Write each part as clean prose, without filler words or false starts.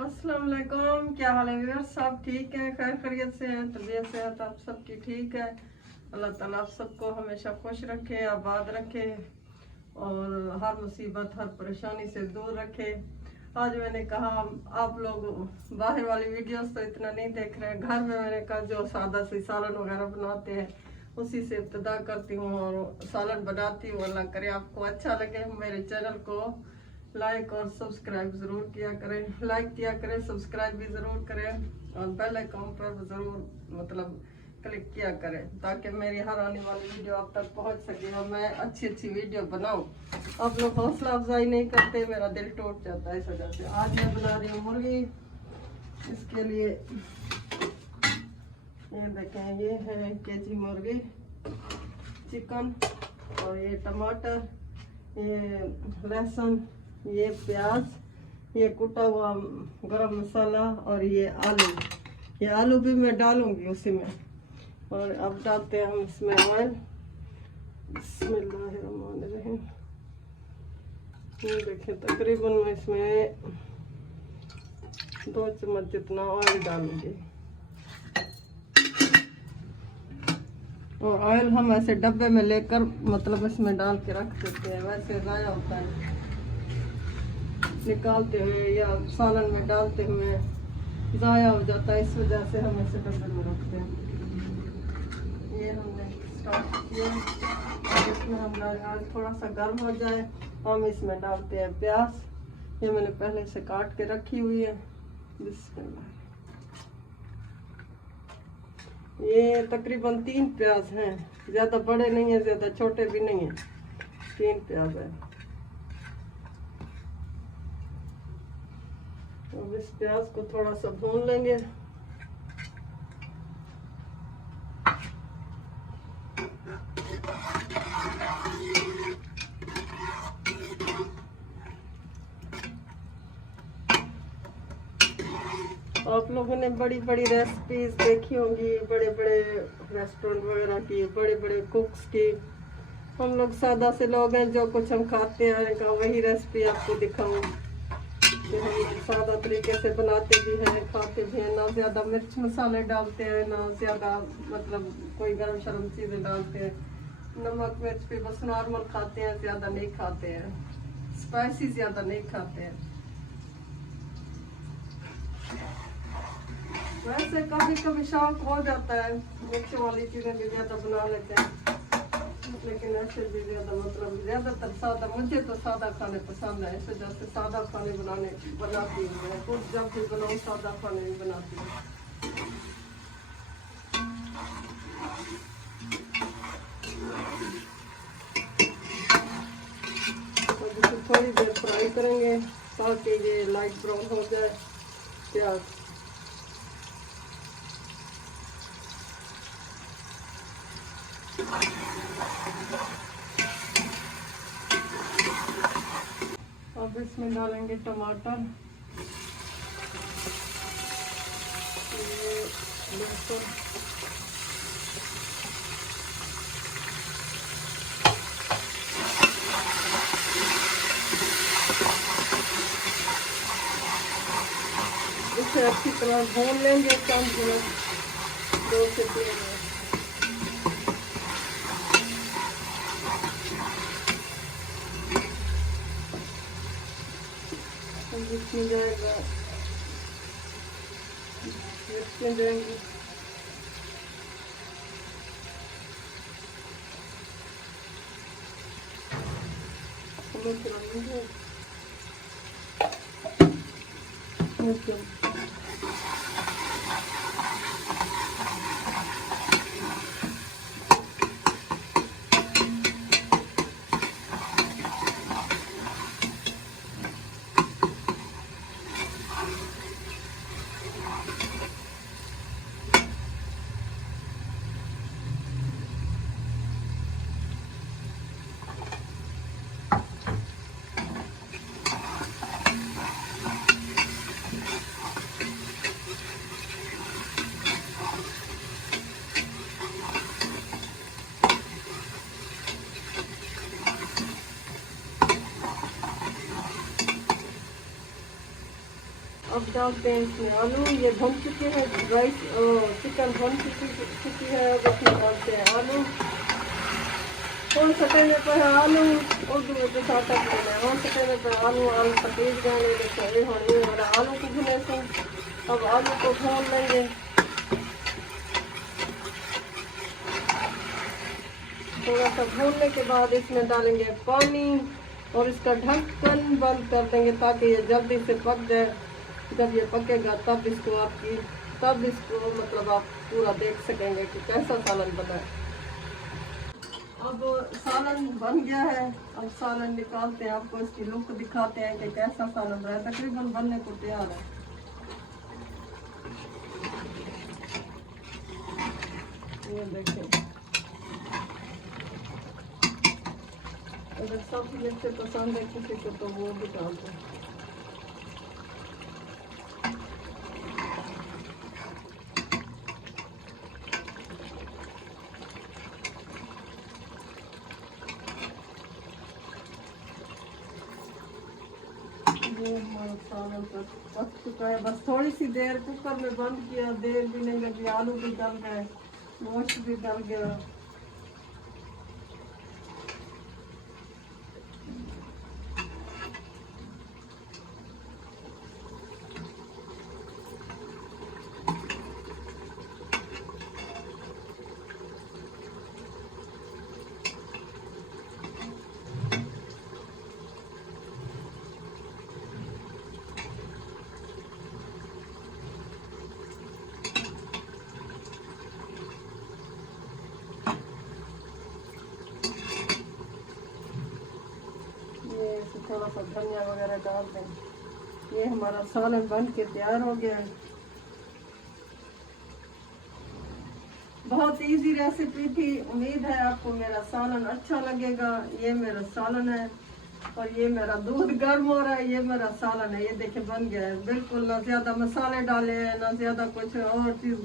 अस्सलाम वालेकुम, क्या हाल है व्यूअर्स? सब ठीक है, खैर खैरियत से हैं, तबीयत सेहत आप सबकी ठीक है। अल्लाह ताला आप सबको हमेशा खुश रखे, आबाद रखे और हर मुसीबत हर परेशानी से दूर रखे। आज मैंने कहा आप लोग बाहर वाली वीडियोस तो इतना नहीं देख रहे हैं, घर में मैंने कहा जो सादा सी सालन वगैरह बनाते हैं उसी से इब्तिदा करती हूँ और सालन बनाती हूँ। अल्लाह करे आपको अच्छा लगे। मेरे चैनल को लाइक और सब्सक्राइब ज़रूर किया करें, लाइक किया करें, सब्सक्राइब भी ज़रूर करें और बेल आइकन पर ज़रूर क्लिक किया करें ताकि मेरी हर आने वाली वीडियो आप तक पहुंच सके और मैं अच्छी वीडियो बनाऊं। आप लोग हौसला अफजाई नहीं करते, मेरा दिल टूट जाता है इस वजह से। आज मैं बना रही हूँ मुर्गी। इसके लिए ये देखें, ये है केजी मुर्गी, चिकन और ये टमाटर, ये लहसुन, ये प्याज, ये कुटा हुआ गरम मसाला और ये आलू भी मैं डालूंगी उसी में। और अब डालते हैं हम इसमें ऑयल। बिस्मिल्लाहिर्रहमानिर्रहीम। ये देखें, तकरीबन मैं इसमें 2 चम्मच जितना ऑयल डालूंगी। और ऑयल हम ऐसे डब्बे में लेकर इसमें डाल के रख देते हैं, वैसे ज़ाया होता है निकालते हुए या सालन में डालते हुए ज़ाया हो जाता है, इस वजह से हम ऐसे डब्बे में रखते हैं। ये हमने स्टार्ट किया। इसमें हम ऑयल थोड़ा सा गर्म हो जाए हम इसमें डालते हैं प्याज। ये मैंने पहले से काट के रखी हुई है। बिस्मिल्लाह। ये तकरीबन 3 प्याज हैं, ज़्यादा बड़े नहीं है, ज़्यादा छोटे भी नहीं है, 3 प्याज है। अब इस प्याज को थोड़ा सा भून लेंगे। आप लोगों ने बड़ी बड़ी रेसिपीज देखी होंगी, बड़े बड़े रेस्टोरेंट वगैरह की, बड़े बड़े कुक्स की। हम लोग सादा से लोग हैं, जो कुछ हम खाते हैं का वही रेसिपी आपको दिखाऊं कि हम लोग सादा तरीके से बनाते भी हैं, खाते भी हैं। ना ज़्यादा मिर्च मसाले डालते हैं, ना ज़्यादा कोई गरम शरम चीज़ें डालते हैं। नमक मिर्च भी बस नॉर्मल खाते हैं, ज़्यादा नहीं खाते हैं, स्पाइसी ज़्यादा नहीं खाते हैं। वैसे कभी कभी शौक हो जाता है, मिर्च वाली चीज़ें भी ज़्यादा बना लेते हैं, लेकिन ऐसे भी ज़्यादातर सादा। मुझे तो सादा खाने पसंद है, इस वजह से सादा खाने बनाती हूँ मैं। कुछ जब भी बनाऊँ सादा खाने भी बनाती हूँ। तो इसे थोड़ी देर फ्राई करेंगे ताकि ये लाइट ब्राउन हो जाए प्याज। अब इसमें डालेंगे टमाटर, लहसुन, इसे अच्छी तरह भून लेंगे 5 मिनट, 2 से 3 मिनट। इसमें जाएगा, इसमें जाएंगे अब डालते हैं इसमें आलू। ये भुन चुके हैं, राइस चिकन भुन चुकी है। अब इसमें डालते हैं आलू। कौन सटेने पर है आलू उर्दू में तो साटा बोलते हैं। कौन सटेने पर आलू आलू पतीज जाने देते होने वाला आलू को भुने से। अब आलू को भून लेंगे। थोड़ा सा भूनने के बाद इसमें डालेंगे पानी और इसका ढक्कन बंद कर देंगे ताकि ये जल्दी से पक जाए। जब ये पकेगा तब इसको मतलब आप पूरा देख सकेंगे कि कैसा सालन बना है। अब सालन बन गया है। अब सालन निकालते हैं, आपको इसकी लुक दिखाते हैं कि कैसा सालन रहा है। तकरीबन बनने को तैयार है। ये देखें, अगर सब मिर्च पसंद है किसी को तो वो भी डाल दें। ये हमारा सालन पक चुका है। बस थोड़ी सी देर कुकर में बंद किया, देर भी नहीं लगी। आलू भी गल गए, गोश्त भी गल गया। थोड़ा सा धनिया वगैरह डाल दें। ये हमारा सालन बन के तैयार हो गया है। बहुत इजी रेसिपी थी। उम्मीद है आपको मेरा सालन अच्छा लगेगा। ये मेरा सालन है और ये मेरा दूध गर्म हो रहा है। ये मेरा सालन है। ये देखे बन गया है बिल्कुल। ना ज्यादा मसाले डाले हैं ना ज्यादा कुछ और चीज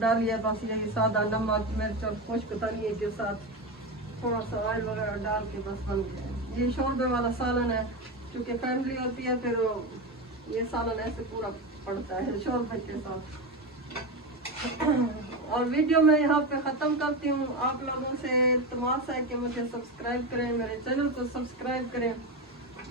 डाली है। बस यही सादा नमक मिर्च और खुश्क धनिया के साथ थोड़ा सा ऑयल वगैरह डाल के बस बन गया है। ये शोरबे वाला सालन है। क्योंकि फैमिली होती है फिर ये सालन ऐसे पूरा पड़ता है शोरबे के साथ। और वीडियो मैं यहाँ पे ख़त्म करती हूँ। आप लोगों से इल्तिमास है कि मुझे सब्सक्राइब करें, मेरे चैनल को सब्सक्राइब करें,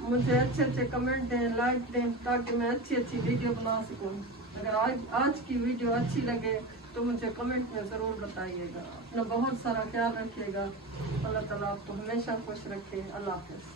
मुझे अच्छे कमेंट दें, लाइक दें ताकि मैं अच्छी वीडियो बना सकूँ। अगर आज की वीडियो अच्छी लगे तो मुझे कमेंट में ज़रूर बताइएगा। अपना बहुत सारा ख्याल रखिएगा। अल्लाह ताला आपको हमेशा खुश रखे। अल्लाह हाफ़िज़।